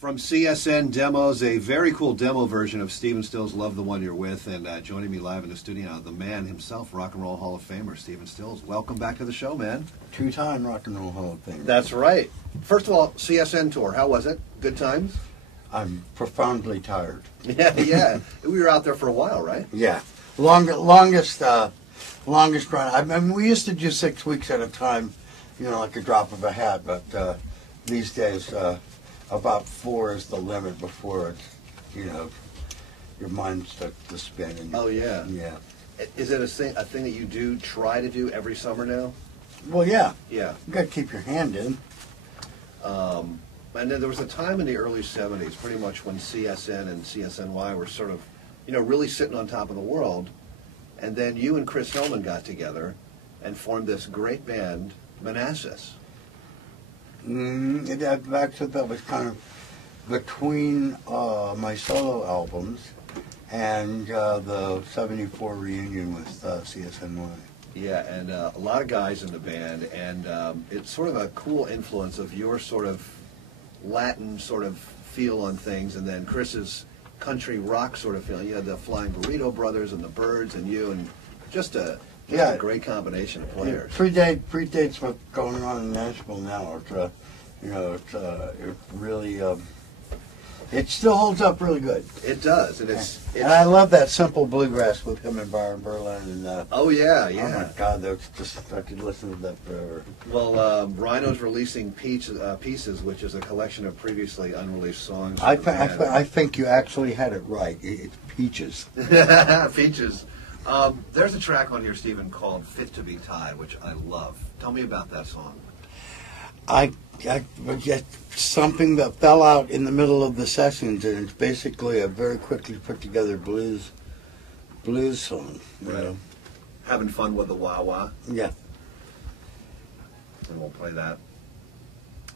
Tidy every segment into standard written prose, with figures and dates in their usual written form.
From CSN Demos, a very cool demo version of Stephen Stills' Love the One You're With, and joining me live in the studio, the man himself, Rock and Roll Hall of Famer, Stephen Stills. Welcome back to the show, man. Two-time Rock and Roll Hall of Famer. That's right. First of all, CSN tour, how was it? Good times? I'm profoundly tired. Yeah. We were out there for a while, right? Yeah. Longest run. I mean, we used to do 6 weeks at a time, like a drop of a hat, but these days, about 4 is the limit before it's, your mind starts to spin. And Oh, yeah. Yeah. Is it a thing that you try to do every summer now? Well, yeah. Yeah. You got to keep your hand in. And then there was a time in the early 70s, pretty much when CSN and CSNY were sort of, really sitting on top of the world. And then you and Chris Hillman got together and formed this great band, Manassas. That was kind of between my solo albums and the '74 reunion with CSNY. Yeah, and a lot of guys in the band, and it's sort of a cool influence of your sort of Latin sort of feel on things, and then Chris's country rock sort of feeling. You had the Flying Burrito Brothers and the Byrds and you, and just a great combination of players. It predates what's going on in Nashville now. It really, it still holds up really good. It does, and and I love that simple bluegrass with him and Byron Berlin. And oh yeah. Oh my God, that's just, I could listen to that forever. Well, Rhino's releasing Pieces, which is a collection of previously unreleased songs. I think you actually had it right. It's Peaches. Peaches. There's a track on here, Stephen, called "Fit to Be Tied," which I love. Tell me about that song. Something that fell out in the middle of the sessions, and it's basically a very quickly put together blues song. Right. Having fun with the wah-wah. Yeah. And we'll play that.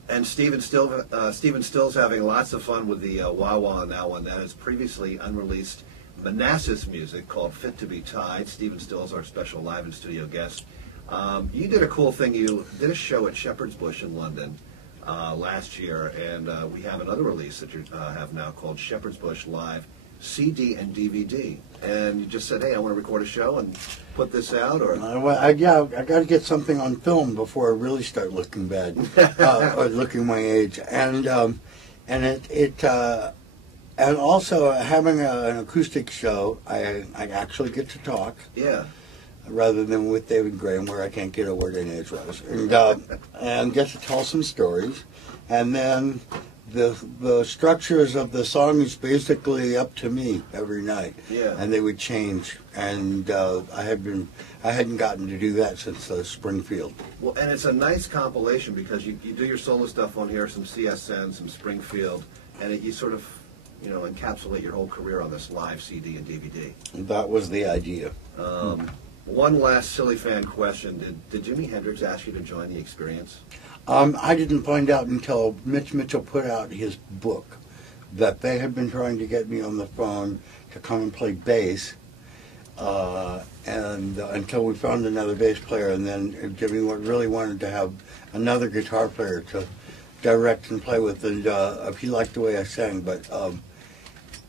And Stephen Stills having lots of fun with the wah-wah on that one. That is previously unreleased Manassas music called "Fit to Be Tied." Stephen Stills, our special live in studio guest. You did a cool thing. You did a show at Shepherd's Bush in London last year, and we have another release that you have now called Shepherd's Bush Live CD and DVD. And you just said, "Hey, I want to record a show and put this out." Or I got to get something on film before I really start looking bad or looking my age. And and also having an acoustic show, I actually get to talk. Yeah. Rather than with David Graham, where I can't get a word in edgewise, and get to tell some stories, and then the structures of the songs basically up to me every night, and they would change, and I hadn't gotten to do that since Springfield. Well, and it's a nice compilation because you do your solo stuff on here, some CSN, some Springfield, and you sort of encapsulate your whole career on this live CD and DVD. That was the idea. One last silly fan question. Did Jimi Hendrix ask you to join the Experience? I didn't find out until Mitch Mitchell put out his book that they had been trying to get me on the phone to come and play bass, and until we found another bass player, and then Jimmy really wanted to have another guitar player to direct and play with, and he liked the way I sang, but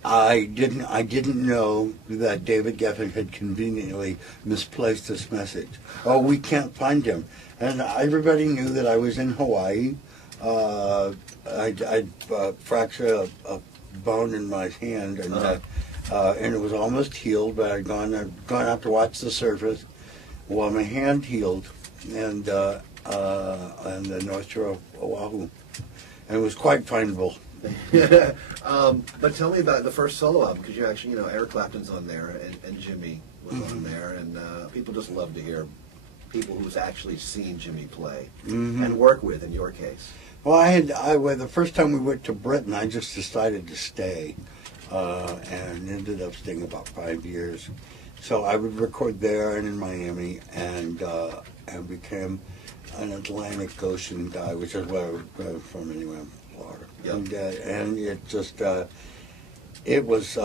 I didn't know that David Geffen had conveniently misplaced this message. Oh, we can't find him. And everybody knew that I was in Hawaii. I'd fractured a bone in my hand, and it was almost healed, but I'd gone out to watch the surface while my hand healed, and the North Shore of Oahu. And it was quite findable. But tell me about the first solo album, because you actually, Eric Clapton's on there, and Jimmy was on there, and people just love to hear people who's actually seen Jimmy play and work with, in your case. Well, the first time we went to Britain, I just decided to stay, and ended up staying about 5 years. So I would record there and in Miami, and became an Atlantic Ocean guy, which is where I'm from anyway. Florida. Yep. And it just, it was,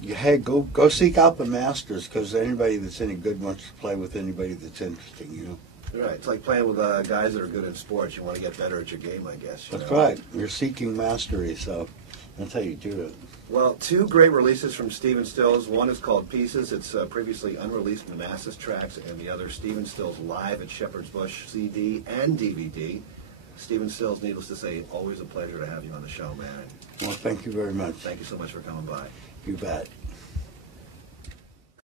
hey, go seek out the masters, because anybody that's any good wants to play with anybody that's interesting, Right. It's like playing with guys that are good in sports. You want to get better at your game, I guess. That's right. You're seeking mastery, so that's how you do it. Well, two great releases from Stephen Stills. One is called Pieces. It's previously unreleased Manassas tracks, and the other, Stephen Stills Live at Shepherd's Bush, CD and DVD. Stephen Stills, needless to say, always a pleasure to have you on the show, man. Well, thank you very much. Thank you so much for coming by. You bet.